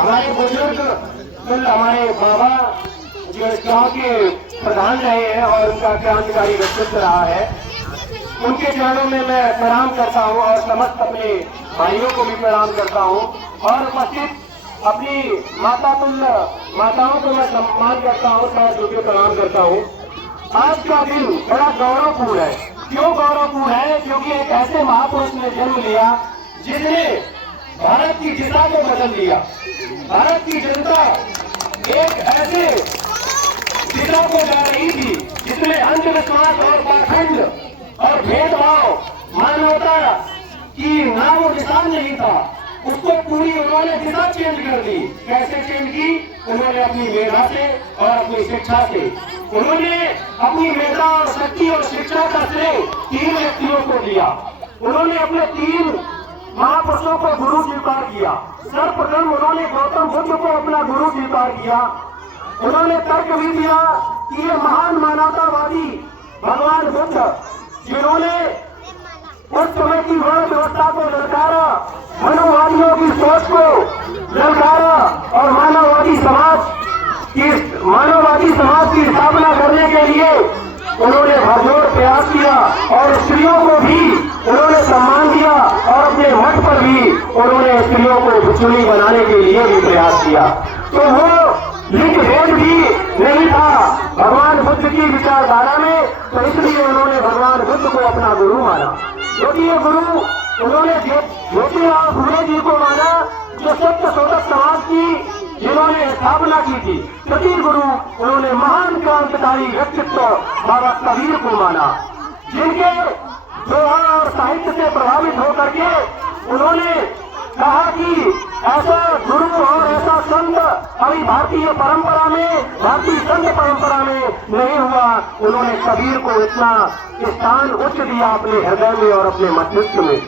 हमारे बुजुर्ग हमारे बाबा जो इस गांव के प्रधान रहे हैं और उनका क्रांतिकारी व्यक्तित्व रहा है, उनके चरणों में मैं प्रणाम करता हूं और समस्त अपने भाइयों को भी प्रणाम करता हूं और उपस्थित अपनी माता तुल्य माताओं को मैं सम्मान करता हूं, सर झुके प्रणाम करता हूं। आज का दिन बड़ा गौरवपूर्ण है। क्यों गौरवपूर्ण है? क्योंकि एक ऐसे महापुरुष ने जन्म लिया जिसने भारत की दिशा को बदल दिया। भारत की जनता एक ऐसे दिशा को जा रही थी जिसमें अंधविश्वास और पाखंड और भेदभाव मानवता की नाम और निशान नहीं था। उसको पूरी उन्होंने दिशा चेंज कर दी। कैसे चेंज की? उन्होंने अपनी मेधा से और अपनी शिक्षा से। उन्होंने अपनी मेधा और शक्ति और शिक्षा का श्रेय 3 व्यक्तियों को दिया। उन्होंने अपने 3 महापुरुषों को गुरु स्वीकार किया। सर्वप्रथम उन्होंने गौतम बुद्ध को अपना गुरु स्वीकार किया। उन्होंने तर्क भी दिया कि ये महान मानवतावादी भगवान बुद्ध, जिन्होंने उस समय की वर्ण व्यवस्था को ललकारा, मानववादियों की सोच को ललकारा और मानववादी समाज की स्थापना करने के लिए उन्होंने भरपूर प्रयास किया और स्त्रियों को भी उन्होंने सम्मान दिया और अपने मठ पर भी उन्होंने स्त्रियों को बिचुली बनाने के लिए भी प्रयास किया। तो वो लिंग भेद भी नहीं था भगवान बुद्ध की विचारधारा में, तो इसलिए उन्होंने भगवान बुद्ध को अपना गुरु माना। क्योंकि ये गुरु उन्होंने ज्योतिराव फुले जी को माना, जो सत्य शोधक समाज की जिन्होंने स्थापना की थी। सती गुरु उन्होंने महान क्रांतिकारी व्यक्तित्व बाबा कबीर को माना, जिनके दोहा और साहित्य से प्रभावित होकर के उन्होंने कहा कि ऐसा गुरु और ऐसा संत अभी भारतीय परंपरा में, भारतीय संत परंपरा में नहीं हुआ। उन्होंने कबीर को इतना स्थान उच्च दिया अपने हृदय में और अपने मस्तिष्क में।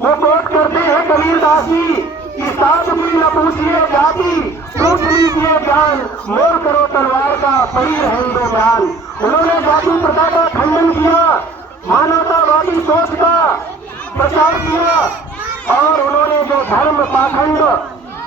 वो कोट करते हैं कबीरदास जी कि साथ भी न पूछिए जाति, पूछ लीजिए ज्ञान, मोर करो तलवार का पड़ी रहे दो ज्ञान। उन्होंने जाति प्रथा का खंडन किया, मानवतावादी सोच का प्रचार किया और उन्होंने जो धर्म पाखंड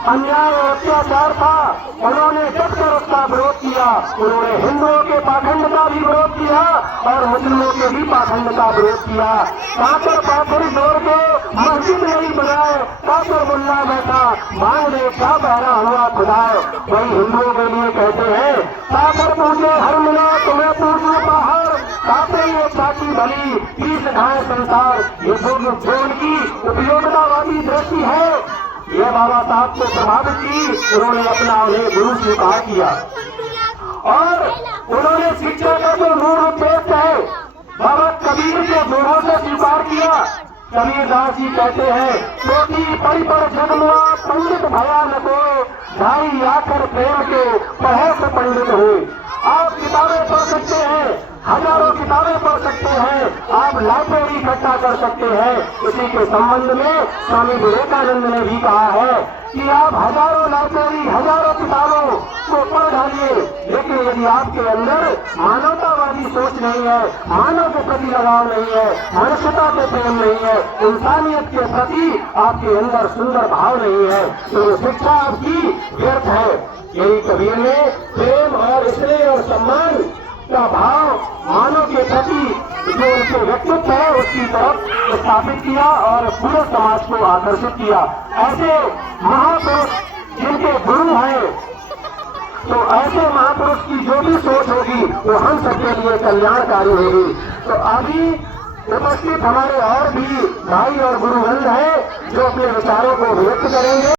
अन्याय और अत्याचार था उन्होंने डटकर उसका विरोध किया। उन्होंने हिंदुओं के पाखंड का भी विरोध किया और मुस्लिमों के भी पाखंड का विरोध किया। काकर पाथर जोड़ के मस्जिद नहीं बनाए, काकर मुल्ला बैठा मांग दे क्या बहरा हुआ खुदाए। वही हिंदुओं के लिए कहते हैं काकर पूछे हर मिला तुम्हें पूछो बाहर, काते ये छाती भली पीस ढाए संसार। ये जो उनकी उपयोगितावादी दृष्टि है ये बाबा साहब को प्रभावित की। उन्होंने अपना उन्हें गुरु स्वीकार किया और उन्होंने शिक्षा का जो मूल उद्देश्य है बाबा कबीर के दोहों से स्वीकार किया। कबीरदास जी कहते हैं क्योंकि पढ़ी पर जगमुआ पंडित भया न को, ढाई आखर प्रेम के पढ़े से पंडित हुए। आप किताबें पढ़ सकते हैं, हजारों किताबें पढ़ सकते हैं, आप लाइब्रेरी इकट्ठा कर सकते हैं। इसी के संबंध में स्वामी विवेकानंद ने भी कहा है कि आप हजारों लाइब्रेरी, हजारों किताबों को पढ़ डालिए, लेकिन यदि आपके अंदर मानवतावादी सोच नहीं है, मानव के प्रति लगाव नहीं है, मनुष्यता के प्रेम नहीं है, इंसानियत के प्रति आपके अंदर सुंदर भाव नहीं है, तो ये शिक्षा आपकी व्यर्थ है। यही कबीर ने प्रेम और स्नेह और सम्मान का भाव मानव के प्रति जो उनके व्यक्तित्व है उसकी तरफ स्थापित किया और पूरे समाज को आकर्षित किया। ऐसे महापुरुष जिनके गुरु हैं, तो ऐसे महापुरुष की जो भी सोच होगी वो हम सबके लिए कल्याणकारी होगी। तो अभी उपस्थित हमारे और भी भाई और गुरुवृंद हैं जो अपने विचारों को व्यक्त करेंगे।